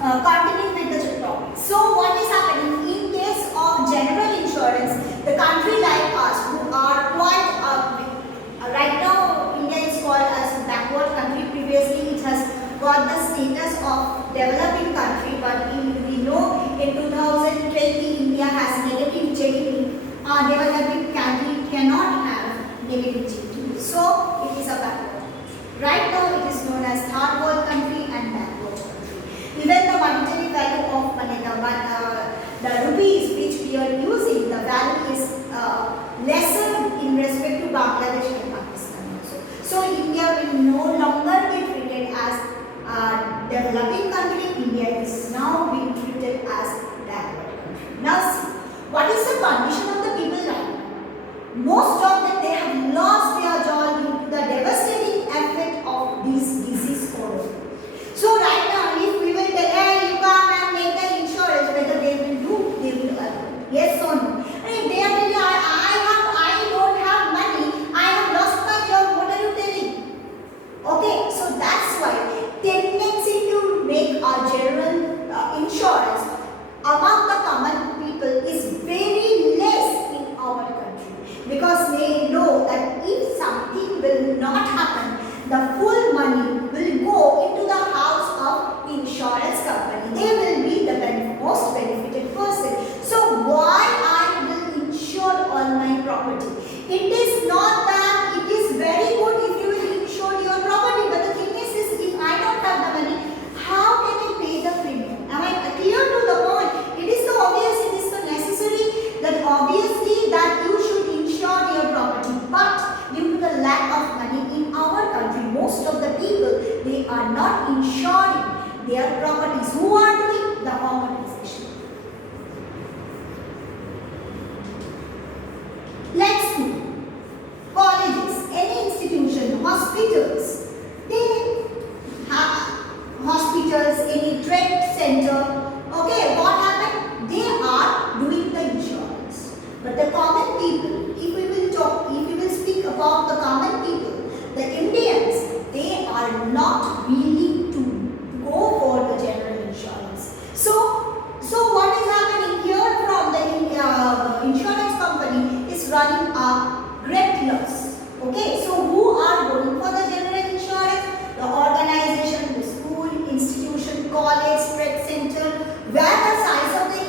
Continuing with the topic. So what is happening in case of general insurance? The country like us who are quite right now, India is called as a backward country. Previously, it has got the status of developing country, but we know in 2020 India has negative GDP. Developing country cannot have negative GDP, so it is a backward. Right now, it is known as third world country and backward country. Even the monetary value of money, the rupees which we are using, the value is lesser in respect to Bangladesh and Pakistan also. So India will no longer be treated as a developing country. India is now being treated as backward country. Now see, what is the condition of the people right now? Most of them, they have lost their job due to the devastating effect of this disease corona. So right now, if we will tell, hey, you come and make the insurance, whether they will do, they will allow. Yes or no? And if they are telling, I don't have money, I have lost my job, what are you telling? Okay, so that's why tendency to make a general insurance among the common people is very less in our country, because they know that if something will not happen, the full money will go into the house of insurance company. They will be the most benefited person. So why I will insure all my property? It is not that it is very good if you will insure your property, but the thing is if I don't have the money, how can I pay the premium? Am I clear to the point? It is so obvious, it is so necessary that obviously that you should insure your property, but due to the lack of money in our country, most of the people, they are not insuring their properties. Who are doing? The organization. Let's see. Colleges, any institution, hospitals, they have hospitals, any trade center. Okay, what happened? They are doing the insurance. But the common people, if we will speak about the common people, the Indians, they are not willing to go for the general insurance. So what is happening here from the insurance company is running a great loss. Okay, so who are going for the general insurance? The organization, the school, institution, college, trade center, where the size of the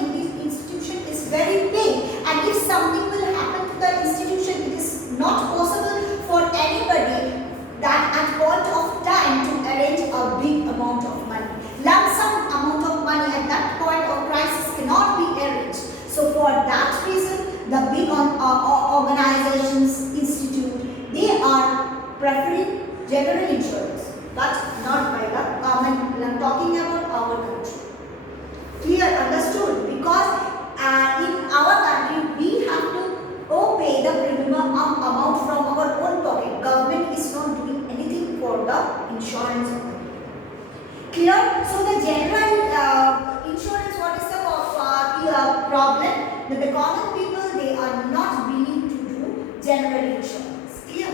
institution is very big, and if something will happen to the institution, it is not possible for anybody that at point of time to arrange a big amount of money. Lump sum amount of money at that point of crisis cannot be arranged. So for that reason, the big organizations, institute, they are preferring general insurance, but not by the common people. I am talking about our country. Clear? Understood? Because in our country, we have to pay the premium amount from our own pocket. Government is not doing anything for the insurance. Clear? So the general insurance, what is the problem? That the common people, they are not willing to do general insurance. Clear?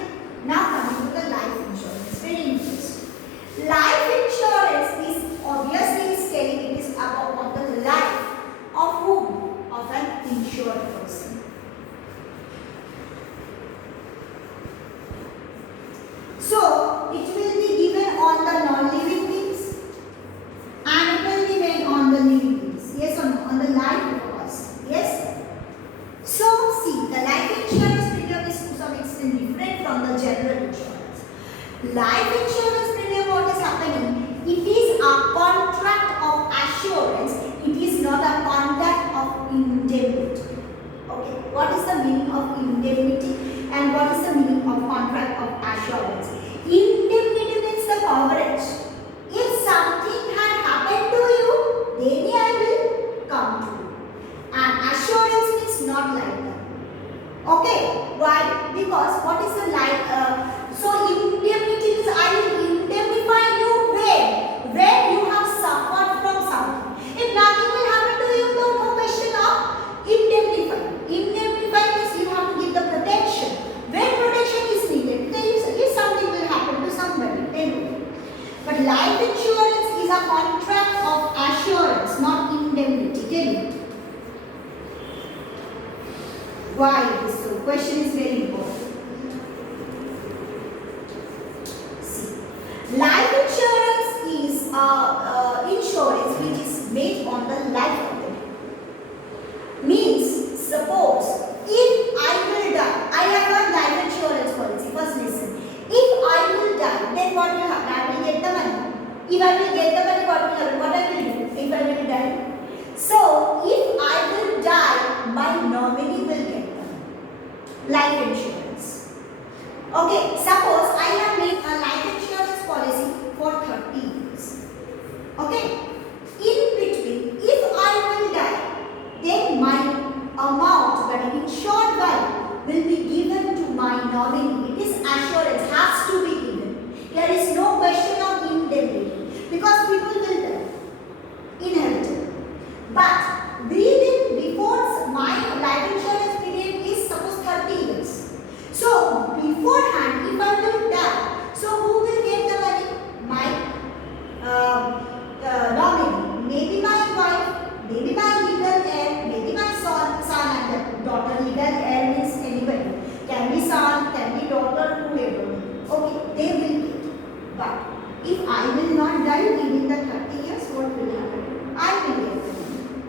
Now coming to the life insurance. Very interesting. Life insurance is obviously stating it is about the life of whom? Of an insured person. So it will be given on the non-living things and it will be made on the living things. Yes or no? On the life of a person. Yes? So see, the life insurance premium is to some extent different from the general insurance. Life insurance premium, what is happening? It is a contract of assurance. It is not a contract of indemnity. Okay, what is the meaning of indemnity and what is the meaning of contract of assurance? Indemnity means the coverage. If something had happened to you, then I will come to you. And assurance means not like that. Okay, why? Because what is the so indemnity means I will indemnify you when you have suffered from something. If nothing will happen to you, no question of indemnify. Indemnify means you have to give the protection. When protection Why it is so? Question is very important. See, life insurance is insurance which is made on the life of the people. Means, suppose if I will die, I have a life insurance policy. First listen. If I will die, then what will happen? I will get the money. If I will get the money, what will happen? What I will do if I will die? So, if I will die, my nominee will get the money. Life insurance. Okay, suppose I have made a life insurance policy for 30 years. Okay, in between, if I will die, then my amount that is insured by will be given to my nominee. It is assurance, has to be given. There is no question of indemnity because people will die. Inheritance. But before my life insurance period is suppose 30 years. So beforehand, if I will die, so who will get the money? My nominee. Maybe my wife, maybe my legal heir, maybe my son and daughter. Legal heir means anybody. Can be son, can be daughter, whoever. Okay, they will get. But if I will not die within the 30 years, what will happen? I will get the money.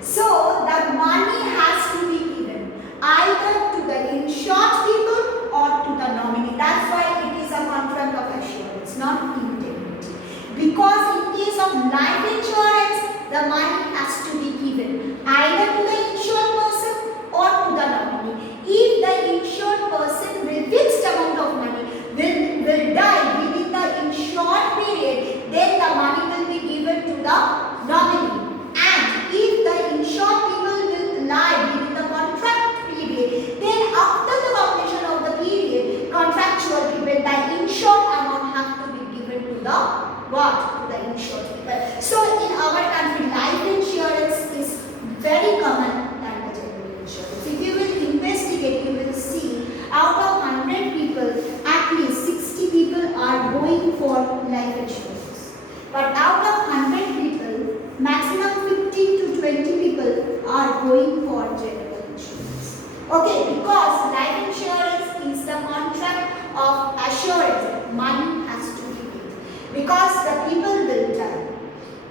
So the money has to be given either to the insured people or to the nominee. That's why it is a contract of assurance, not indemnity. Because in case of life insurance, the money has to be given either to the insured person or to the nominee. If the insured person with fixed amount of money will die within the insured period, then the money will be given to the nominee. And if the insured people will lie within the contract period, then after the completion of the period, contractual period, the insured amount has to be given to the what? To the insured people. So in our country, life insurance is very common than the general insurance. If you will investigate, you will see out of 100 people, at least 60 people are going for life insurance. But out of 100 people, maximum 15 to 20 people are going for general insurance. Okay, because life insurance is the contract of assurance. Money has to be paid. Because the people will die.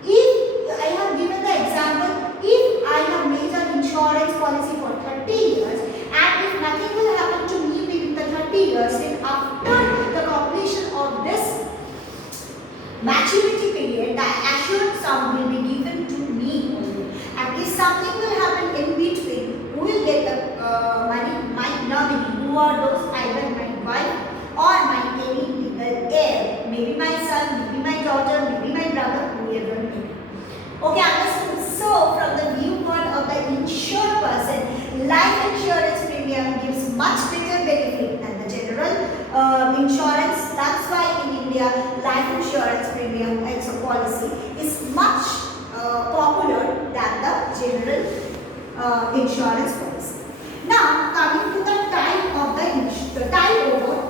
If I have given the example, if I have made an insurance policy for 30 years and if nothing will happen to me within the 30 years, then after the completion of this maturity period, the assured sum will be given to me only. And if something will happen in between, who will get the money? My nominee. Who are those? Either my wife or my any legal heir. Maybe my son, maybe my daughter, maybe my brother, whoever may be. Okay, understood. So, from the viewpoint of the insured person, life insurance premium gives much better benefit than the general insurance. That's why in India, life insurance premium as a policy is much popular than the general insurance policy. Now, coming to the type of the type over.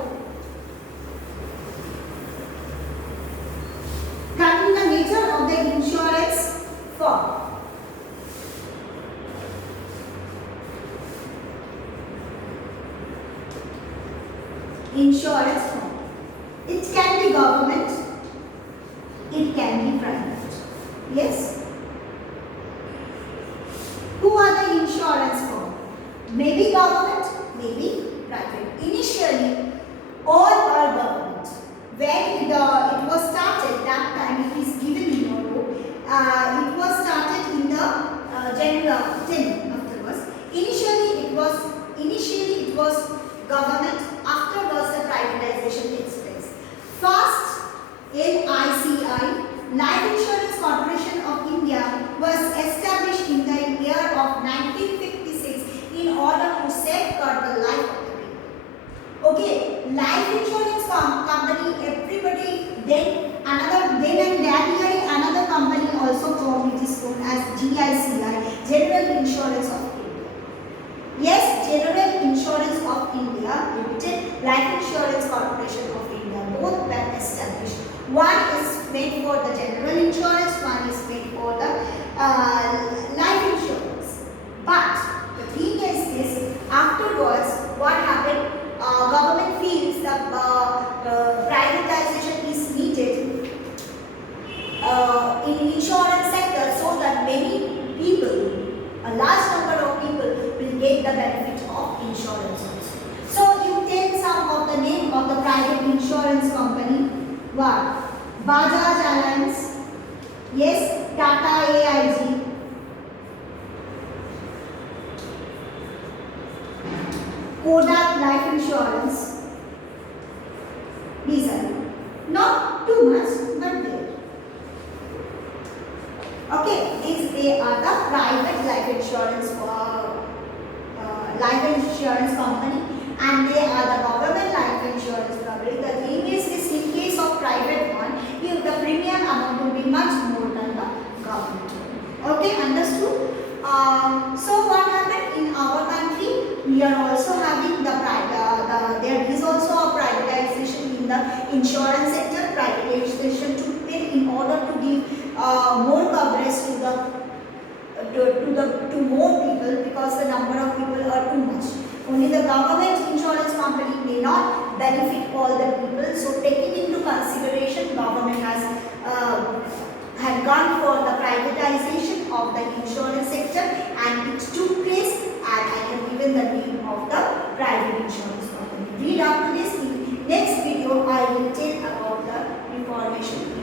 Coming to the nature of the insurance form. Insurance form. It can be government, it can be private. Yes? Who are the insurance firm? Maybe government, maybe private. Initially, all are government. When it was started, that time it is given in your book. It was started in the general 10 afterwards. Initially it was government. Afterwards, the privatization takes place. First, LICI, Life Insurance Corporation of India, was established in the year of 1956 in order to safeguard the life of the people. Okay, life insurance company, everybody, then and gradually another company also formed, which is known as GICI, General Insurance of India. Yes, General Insurance of India Limited, Life Insurance Corporation of India, both were established. One is made for the general insurance, one is made for the life insurance. But the thing is this, after in insurance sector so that many people, a large number of people will get the benefit of insurance also. So you tell some of the name of the private insurance company. What? Bajaj Allianz, yes, Tata AIG, Kodak Life Insurance. These are not too much, but there. Okay, they are the private life insurance company, and they are the government life insurance company. The thing is this: in case of private one, if the premium amount will be much more than the government. Okay, understood? So what happened in our country? We are also having there is also a privatization in the insurance sector. Privatization took place in order to give more coverage to more people, because the number of people are too much. Only the government insurance company may not benefit all the people. So taking into consideration, government had gone for the privatization of the insurance sector, and it took place, and I have given the name of the private insurance company. Read up to this. In next video I will tell about the information